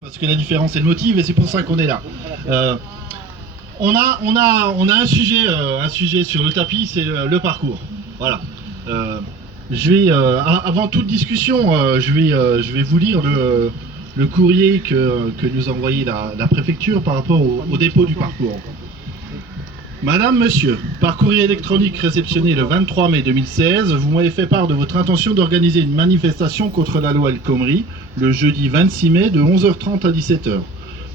Parce que la différence est le motif et c'est pour ça qu'on est là. On a un sujet sur le tapis, c'est le parcours. Voilà. Avant toute discussion, je vais vous lire le courrier que nous a envoyé la préfecture par rapport au dépôt du parcours. Madame, monsieur, par courrier électronique réceptionné le 23 mai 2016, vous m'avez fait part de votre intention d'organiser une manifestation contre la loi El Khomri le jeudi 26 mai de 11h30 à 17h.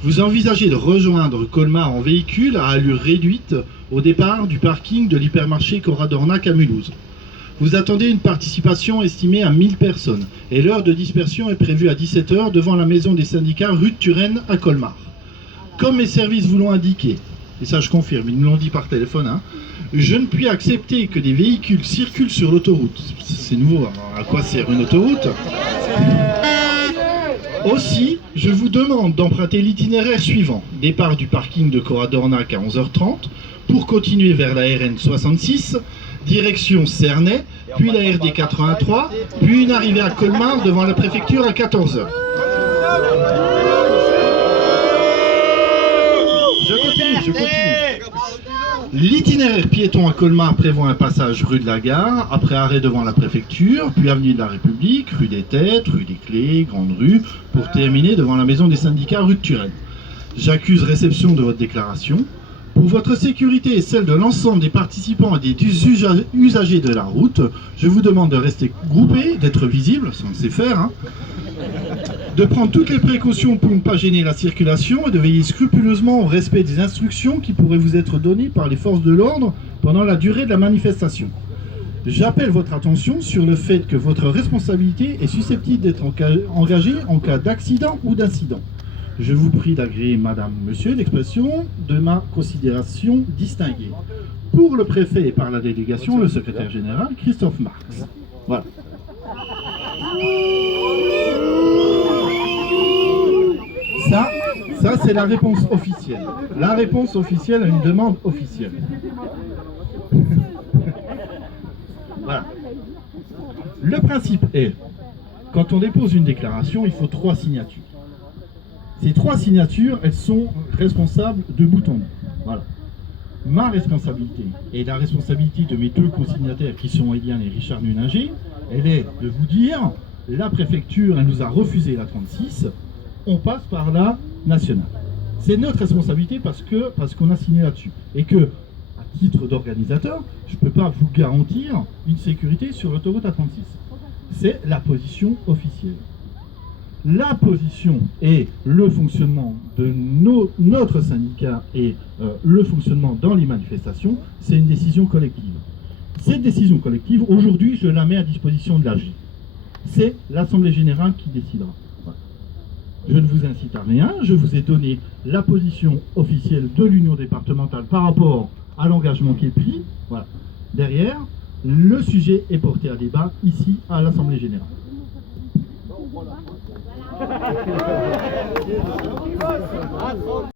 Vous envisagez de rejoindre Colmar en véhicule à allure réduite au départ du parking de l'hypermarché Coradornac à Mulhouse. Vous attendez une participation estimée à 1000 personnes et l'heure de dispersion est prévue à 17h devant la maison des syndicats rue de Turenne à Colmar. Comme mes services vous l'ont indiqué, et ça je confirme, ils me l'ont dit par téléphone, je ne puis accepter que des véhicules circulent sur l'autoroute. C'est nouveau, à quoi sert une autoroute? Aussi, je vous demande d'emprunter l'itinéraire suivant. Départ du parking de Coradornac à 11h30, pour continuer vers la RN 66, direction Cernay, puis la RD 83, puis une arrivée à Colmar devant la préfecture à 14h. Je continue. L'itinéraire piéton à Colmar prévoit un passage rue de la Gare, après arrêt devant la préfecture, puis avenue de la République, rue des Têtes, rue des Clés, Grande Rue, pour terminer devant la maison des syndicats rue de Turenne. J'accuse réception de votre déclaration. Pour votre sécurité et celle de l'ensemble des participants et des usagers de la route, je vous demande de rester groupés, d'être visibles, ça on sait faire, de prendre toutes les précautions pour ne pas gêner la circulation et de veiller scrupuleusement au respect des instructions qui pourraient vous être données par les forces de l'ordre pendant la durée de la manifestation. J'appelle votre attention sur le fait que votre responsabilité est susceptible d'être engagée en cas d'accident ou d'incident. Je vous prie d'agréer, madame, monsieur, l'expression de ma considération distinguée. Pour le préfet et par la délégation, le secrétaire général, Christophe Marx. Voilà. Ça c'est la réponse officielle. La réponse officielle à une demande officielle. Voilà. Le principe est, quand on dépose une déclaration, il faut 3 signatures. Ces 3 signatures, elles sont responsables de bout en bout. Voilà. Ma responsabilité et la responsabilité de mes 2 co-signataires qui sont Eliane et Richard Nuninger, elle est de vous dire, la préfecture, elle nous a refusé la 36, on passe par la nationale. C'est notre responsabilité parce qu'on a signé là-dessus. Et que, à titre d'organisateur, je ne peux pas vous garantir une sécurité sur l'autoroute A36. C'est la position officielle. La position et le fonctionnement de notre syndicat et le fonctionnement dans les manifestations, c'est une décision collective. Cette décision collective, aujourd'hui, je la mets à disposition de l'AG. C'est l'Assemblée Générale qui décidera. Voilà. Je ne vous incite à rien, je vous ai donné la position officielle de l'Union départementale par rapport à l'engagement qui est pris. Voilà. Derrière, le sujet est porté à débat ici à l'Assemblée Générale.